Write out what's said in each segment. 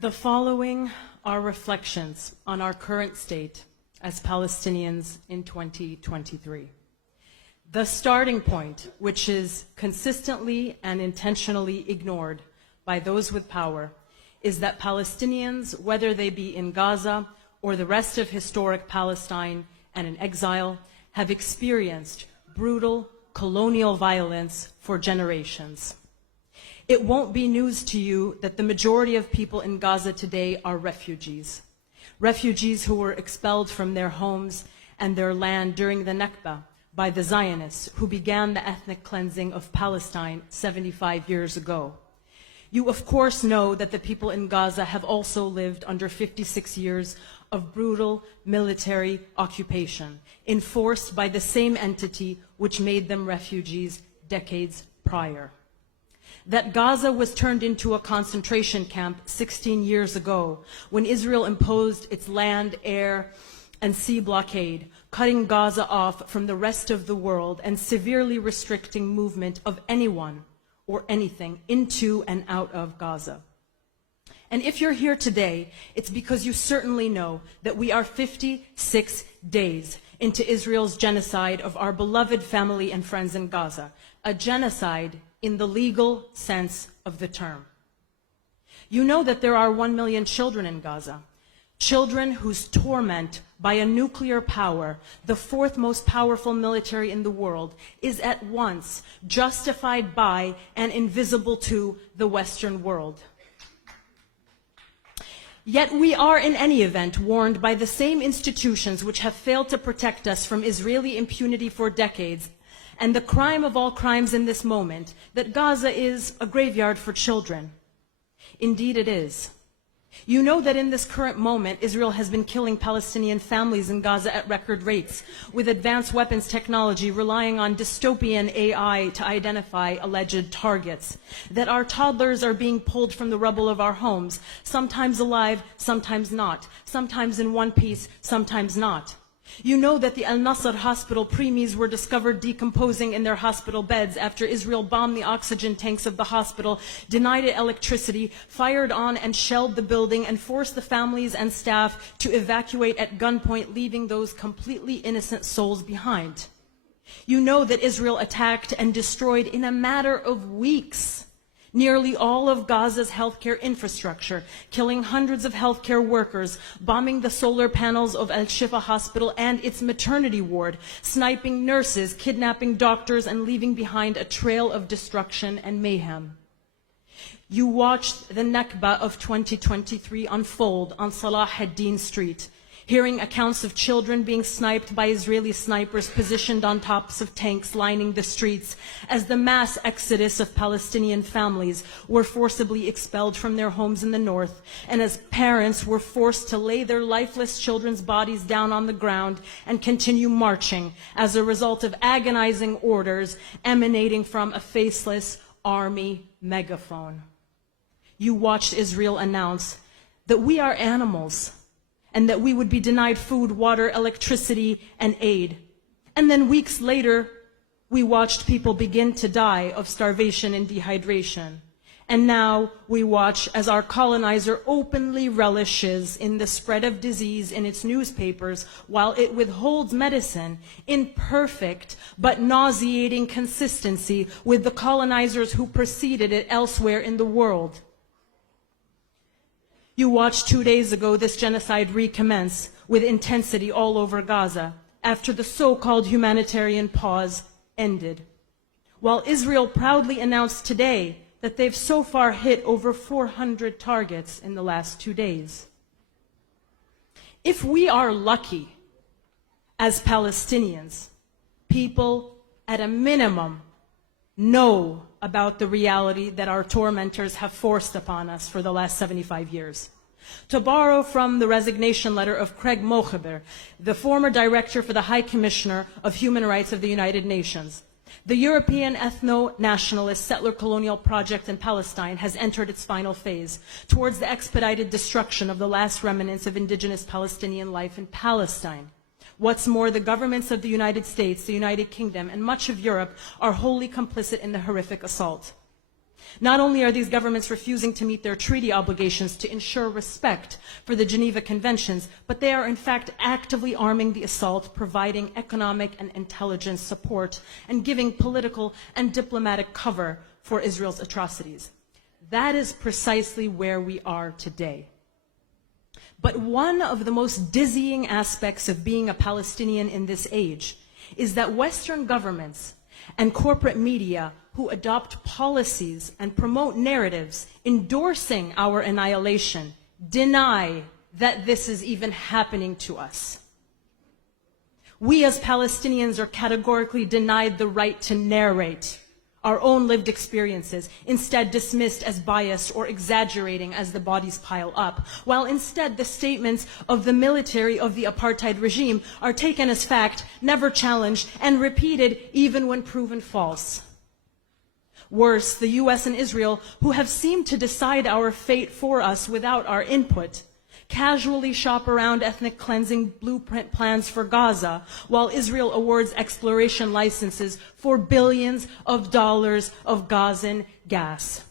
The following are reflections on our current state as Palestinians in 2023. The starting point, which is consistently and intentionally ignored by those with power, is that Palestinians, whether they be in Gaza or the rest of historic Palestine and in exile, have experienced brutal colonial violence for generations. It won't be news to you that the majority of people in Gaza today are refugees. Refugees who were expelled from their homes and their land during the Nakba by the Zionists who began the ethnic cleansing of Palestine 75 years ago. You of course know that the people in Gaza have also lived under 56 years of brutal military occupation, enforced by the same entity which made them refugees decades prior. That Gaza was turned into a concentration camp 16 years ago when Israel imposed its land, air, and sea blockade, cutting Gaza off from the rest of the world and severely restricting movement of anyone or anything into and out of Gaza. And if you're here today, it's because you certainly know that we are 56 days into Israel's genocide of our beloved family and friends in Gaza, a genocide in the legal sense of the term. You know that there are 1 million children in Gaza, children whose torment by a nuclear power, the fourth most powerful military in the world, is at once justified by and invisible to the Western world. Yet we are, in any event, warned by the same institutions which have failed to protect us from Israeli impunity for decades, and the crime of all crimes in this moment, that Gaza is a graveyard for children. Indeed it is. You know that in this current moment, Israel has been killing Palestinian families in Gaza at record rates, with advanced weapons technology relying on dystopian AI to identify alleged targets. That our toddlers are being pulled from the rubble of our homes, sometimes alive, sometimes not, sometimes in one piece, sometimes not. You know that the Al-Nasser hospital preemies were discovered decomposing in their hospital beds after Israel bombed the oxygen tanks of the hospital, denied it electricity, fired on and shelled the building, and forced the families and staff to evacuate at gunpoint, leaving those completely innocent souls behind. You know that Israel attacked and destroyed in a matter of weeks nearly all of Gaza's healthcare infrastructure, killing hundreds of healthcare workers, bombing the solar panels of Al-Shifa Hospital and its maternity ward, sniping nurses, kidnapping doctors, and leaving behind a trail of destruction and mayhem. You watched the Nakba of 2023 unfold on Salah ad-Din Street, hearing accounts of children being sniped by Israeli snipers positioned on tops of tanks lining the streets, as the mass exodus of Palestinian families were forcibly expelled from their homes in the north, and as parents were forced to lay their lifeless children's bodies down on the ground and continue marching as a result of agonizing orders emanating from a faceless army megaphone. You watched Israel announce that we are animals, and that we would be denied food, water, electricity, and aid. And then weeks later, we watched people begin to die of starvation and dehydration. And now we watch as our colonizer openly relishes in the spread of disease in its newspapers while it withholds medicine in perfect but nauseating consistency with the colonizers who preceded it elsewhere in the world. You watched 2 days ago this genocide recommence with intensity all over Gaza after the so-called humanitarian pause ended. While Israel proudly announced today that they've so far hit over 400 targets in the last 2 days. If we are lucky as Palestinians, people at a minimum know about the reality that our tormentors have forced upon us for the last 75 years. To borrow from the resignation letter of Craig Mochaber, the former director for the High Commissioner of Human Rights of the United Nations, the European ethno-nationalist settler colonial project in Palestine has entered its final phase towards the expedited destruction of the last remnants of indigenous Palestinian life in Palestine. What's more, the governments of the United States, the United Kingdom, and much of Europe are wholly complicit in the horrific assault. Not only are these governments refusing to meet their treaty obligations to ensure respect for the Geneva Conventions, but they are in fact actively arming the assault, providing economic and intelligence support, and giving political and diplomatic cover for Israel's atrocities. That is precisely where we are today. But one of the most dizzying aspects of being a Palestinian in this age is that Western governments and corporate media who adopt policies and promote narratives endorsing our annihilation deny that this is even happening to us. We as Palestinians are categorically denied the right to narrate our own lived experiences, instead dismissed as biased or exaggerating as the bodies pile up, while instead the statements of the military of the apartheid regime are taken as fact, never challenged, and repeated even when proven false. Worse, the US and Israel, who have seemed to decide our fate for us without our input, casually shop around ethnic cleansing blueprint plans for Gaza, while Israel awards exploration licenses for billions of dollars of Gazan gas.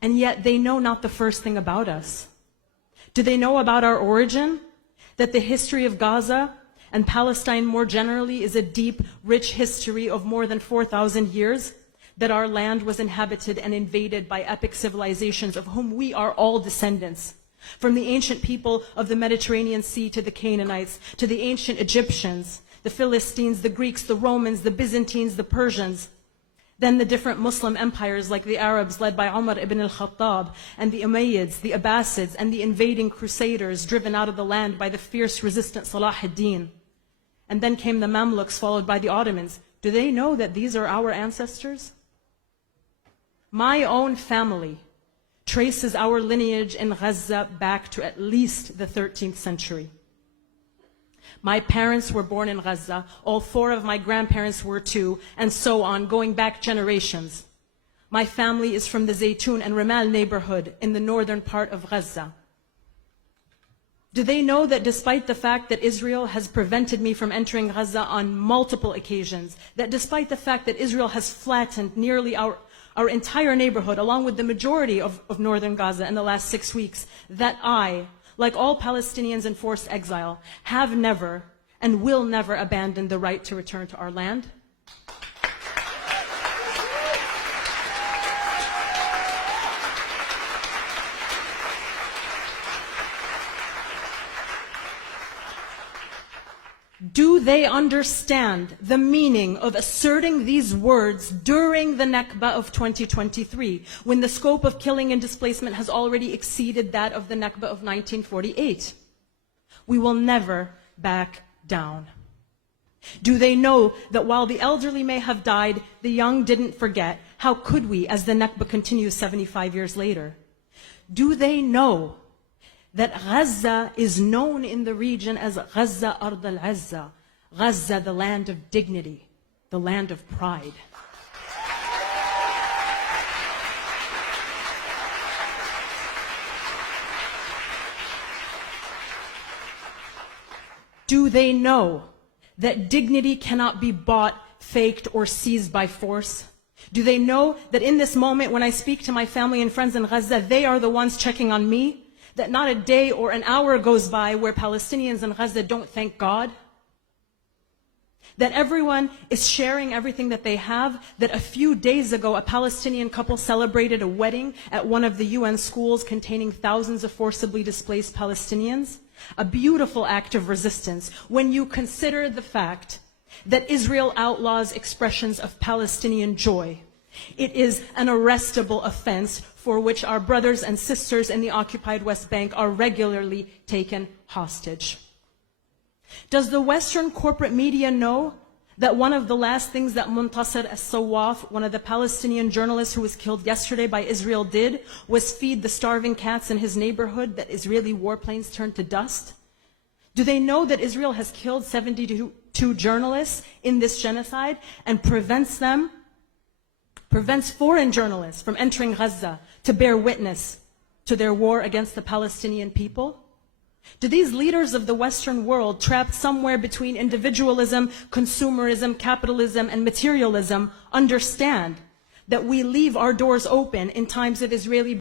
And yet they know not the first thing about us. Do they know about our origin? That the history of Gaza and Palestine more generally is a deep, rich history of more than 4,000 years? That our land was inhabited and invaded by epic civilizations of whom we are all descendants? From the ancient people of the Mediterranean Sea to the Canaanites, to the ancient Egyptians, the Philistines, the Greeks, the Romans, the Byzantines, the Persians, then the different Muslim empires like the Arabs led by Umar ibn al-Khattab, and the Umayyads, the Abbasids, and the invading crusaders driven out of the land by the fierce resistant Salah ad-Din. And then came the Mamluks followed by the Ottomans. Do they know that these are our ancestors? My own family traces our lineage in Gaza back to at least the 13th century. My parents were born in Gaza, all 4 of my grandparents were too, and so on, going back generations. My family is from the Zaytun and Ramal neighborhood in the northern part of Gaza. Do they know that despite the fact that Israel has prevented me from entering Gaza on multiple occasions, that despite the fact that Israel has flattened nearly our entire neighborhood, along with the majority of northern Gaza in the last 6 weeks, that I, like all Palestinians in forced exile, have never and will never abandon the right to return to our land? Do they understand the meaning of asserting these words during the Nakba of 2023, when the scope of killing and displacement has already exceeded that of the Nakba of 1948? We will never back down. Do they know that while the elderly may have died, the young didn't forget? How could we, as the Nakba continues 75 years later? Do they know that Gaza is known in the region as Gaza Ard al-Azza, Gaza, the land of dignity, the land of pride? Do they know that dignity cannot be bought, faked, or seized by force? Do they know that in this moment, when I speak to my family and friends in Gaza, they are the ones checking on me? That not a day or an hour goes by where Palestinians in Gaza don't thank God? That everyone is sharing everything that they have? That a few days ago, a Palestinian couple celebrated a wedding at one of the UN schools containing thousands of forcibly displaced Palestinians? A beautiful act of resistance when you consider the fact that Israel outlaws expressions of Palestinian joy. It is an arrestable offense for which our brothers and sisters in the occupied West Bank are regularly taken hostage. Does the Western corporate media know that one of the last things that Muntasir al-Sawaf, one of the Palestinian journalists who was killed yesterday by Israel, did was feed the starving cats in his neighborhood that Israeli warplanes turned to dust? Do they know that Israel has killed 72 journalists in this genocide and prevents foreign journalists from entering Gaza to bear witness to their war against the Palestinian people? Do these leaders of the Western world, trapped somewhere between individualism, consumerism, capitalism, and materialism, understand that we leave our doors open in times of Israeli